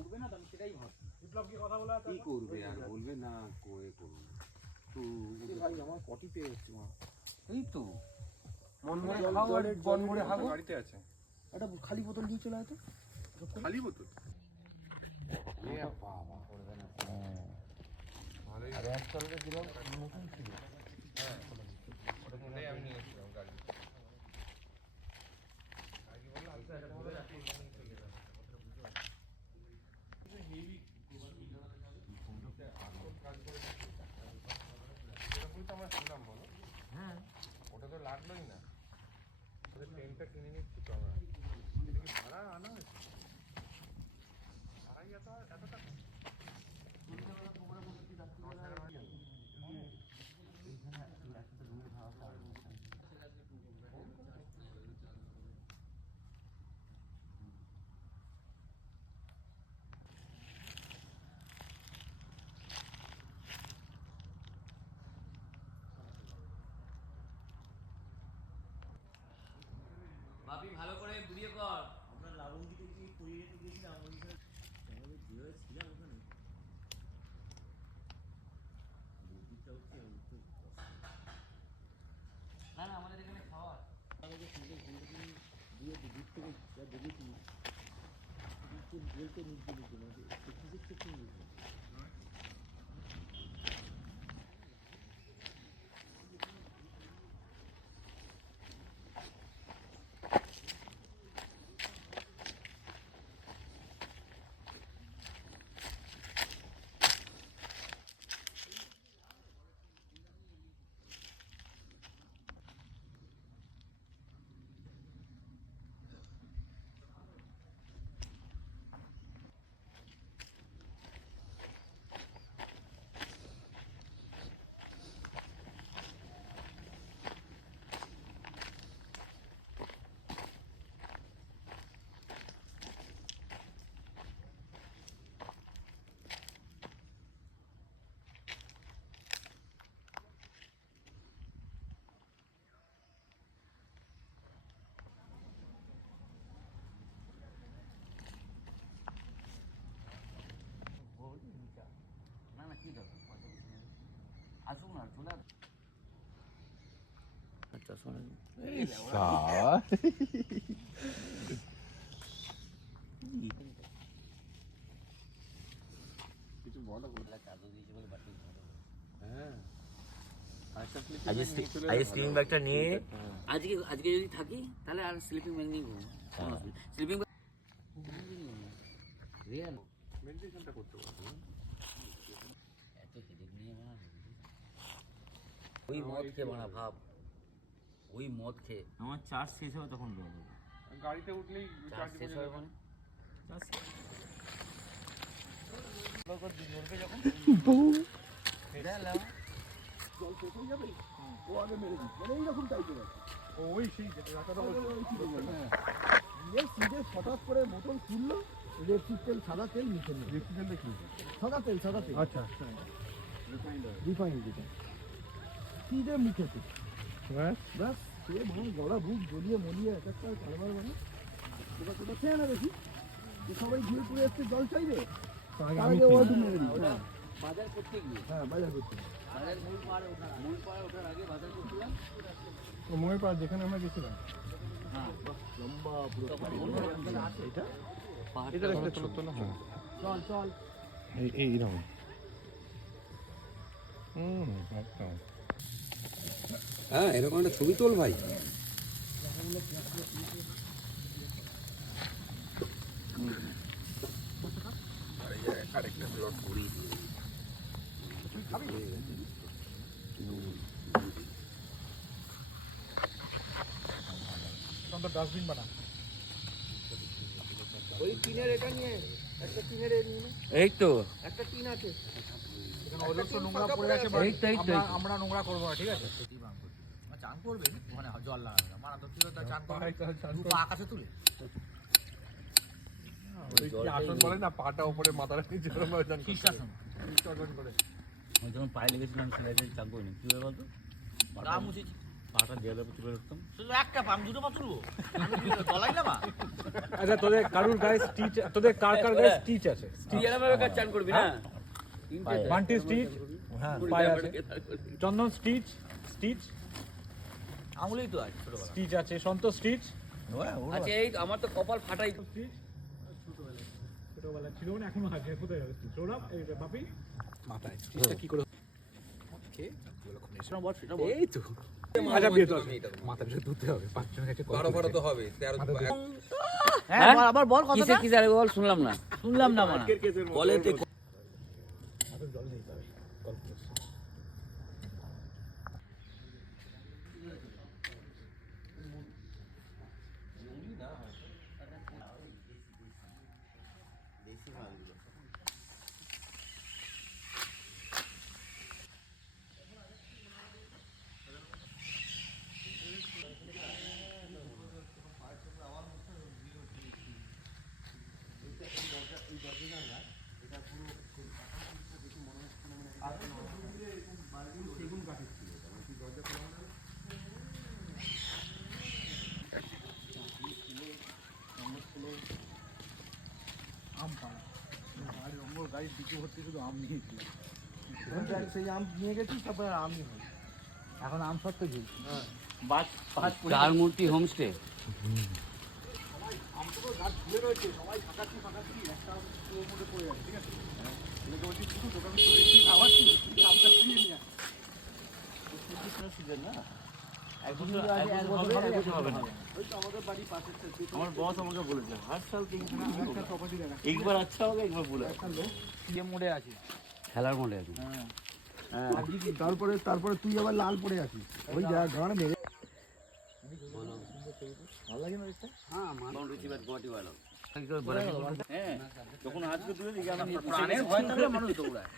উঠবে না, আমি সেটাই ভাবছি। বিপ্লব কি কথা বলে কি করবে আর বলবে না করে করবে তো ভাই আমার কটি পেয়ে যাচ্ছে মা। এই তো মন ভরে খাও আর বন ভরে হাগো। গাড়িতে আছে একটা খালি বোতল নিয়ে চলে আসতো। খালি বোতল এ বাবা করবে না। ভালোই আর এক তলাতে দিলাম নতুন ছিল। হ্যাঁ ওটাই আমি নিয়েছিলাম গাড়ি আগে বললাম আমি এটা বলে রাখি চলে যাবে হেভি কাজ করে এরকমই তো আমরা শুনলাম বলো। হ্যাঁ ওটা তো লাগলোই না, ওদের ট্রেনটা কিনে নিচ্ছি তো আমরা। এটা কি ভাড়া আনা হয়েছে? ভাড়াই এত টাকা? বাপি ভালো করে বুড়িয়ে কর। আমরা লাবঙ্গিতে কি পরিয়ে গেছিলাম ওইখানে আমাদের যেভাবে ছিলাম ওখানে নদীটা হচ্ছে না না আমাদের এখানে খাওয়া আমাদের সুন্দর সুন্দর দিয়ে দূর থেকে যা দেখেছি বলতে নিচে নিচে আমাদের কিসের ক্ষেত্রে নিয়েছে না না কি দরকার আসুক না চলে আসুক। আচ্ছা শোনেন কিছু বলো কাজু দিয়েছে বলে বাটি হ্যাঁ স্লিপিং ব্যাগটা নিয়ে আজকে যদি থাকি তাহলে আর স্লিপিং ব্যাগ নিয়ে ঘুমো। স্লিপিং ব্যাগ রিয়াল মেডিটেশনটা করতে পারবো এত হেডেক নিয়ে মানা ওই মদ খেয়ে মানা ভাব ওই মদ খেয়ে আমার চার্জ শেষ হবে তখন বেরোবো গাড়িতে উঠলেই চার্জ শেষ হবে মানে জল শেষ হয়ে যাবে ও আগে মেরে দিই মানে এইরকম টাইপের আছে। ওই সেই রাখাটা দিয়ে সিধে হঠাৎ করে বোতল খুললো, রেপসিড তেল সাদা তেল নিচে নেই, রেপসিড তেল দেখি সাদা তেল আচ্ছা রিফাইন্ড যেটা সিধে মুখেতে ব্যাস সে মানুষ গলা বুক জ্বলিয়ে মলিয়ে এক একটা কারবার মানে কোথা কোথা খেয়ে না দেখি যে সবাই ঘুরে ঘুরে এসছে জল চাইবে তার আগে ও একটু মেরে দিই বাজার করতে গিয়ে হ্যাঁ বাজার করতে বাজার মূল পাড়ে ওঠার আগে বাজার করছিলাম। ময়ূরপাড় যেখানে আমরা গেছিলাম হ্যাঁ লম্বা পুরো এটা পাহাড়টা চল চল এইরকম একদম হ্যাঁ এরকম একটা ছবি তোল ভাই আরেকটা প্লট ঘুরিয়ে দিই ডাস্টবিন বানা ওই টিনের এটা নিয়ে একটা টিনের নিয়ে এই তো একটা টিন আছে অজস্র নোংরা পড়ে আছে আমরা নোংরা করবো না, ঠিক আছে? চান করবে মানে জল লাগাবে না মারা তো কি চান করবে চান দু পা আকাশে তুলে ওই কি আসন বলে না, পাটা উপরে মাথাটা নিচে খ্রিস্টান চটন করে আমি যখন পায়ে লেগেছিলাম সেটাতে চান করিনি কি হবে বলতো গা মুছেছি পাটা দেয়ালে তুলে উঠতাম। শুধু একটা পা, আমি দুটো পা তুলবো, আমি কি তলাই না মা? আচ্ছা তোদের কারুর গায়ে স্টিচ, তোদের কার কার গায়ে স্টিচ আছে? তুই এরকম ভাবে কাজ চান করবি না? বান্টি স্টিচ পায়ে আছে, চন্দন স্টিচ, স্টিচ আঙুলেই তো আছে ছোটবেলা। স্টিচ আছে, সন্তোষ স্টিচ আচ্ছা এই আমার তো কপাল ফাটাই। ছোটবেলা ছিল না, এখনো আছে। কোথায় যাবে স্টিচ? ওরা এই বাপি মাথায় স্টিচটা কি করে এই তো আচ্ছা বিয়ে তো মাথা পিছনে ধুতে হবে, 5 জনের কাছে 12 তো হবে 13 হ্যাঁ আবার বল কথাটা কিসে কিসে বল, শুনলাম না মানে বলেতে জল নিতে হবে। আম পাড়া বাড়ির রঙর গাড়ির দিকে ভর্তি শুধু আম নিয়েছিলাম। সেই আম নিয়ে গেছি, তারপরে আর আমই হয়। এখন আম সত্য ঝুলছি। চার মূর্তি হোমস্টে। আম তো গাছ ঝুলে রয়েছে, সবাই ফাঁকাচ্ছি একটা কুয়োর মধ্যে পড়ে যাবে, ঠিক আছে? এটাকে বলছি শুধু দোকানে চলে এসেছি, আবার আমটা ফিরিয়ে নিয়ে আসি। আমার বস আমাকে বলেছে হার সাল কিন্তু একবার আচ্ছা হবে একবার বলে যে মোড়ে আছিস। খেলার মোড়ে আছে। তারপরে তুই আবার লাল পড়ে আছিস, ওই যা গান মেরে। ভালো লাগে না দেখতে? হ্যাঁ রুচি বাদ গুয়াহাটি ভালো। হ্যাঁ যখন আজকে তুলে দিকে আমি প্রাণের ভয় থাকলে মানুষ দৌড়ায়।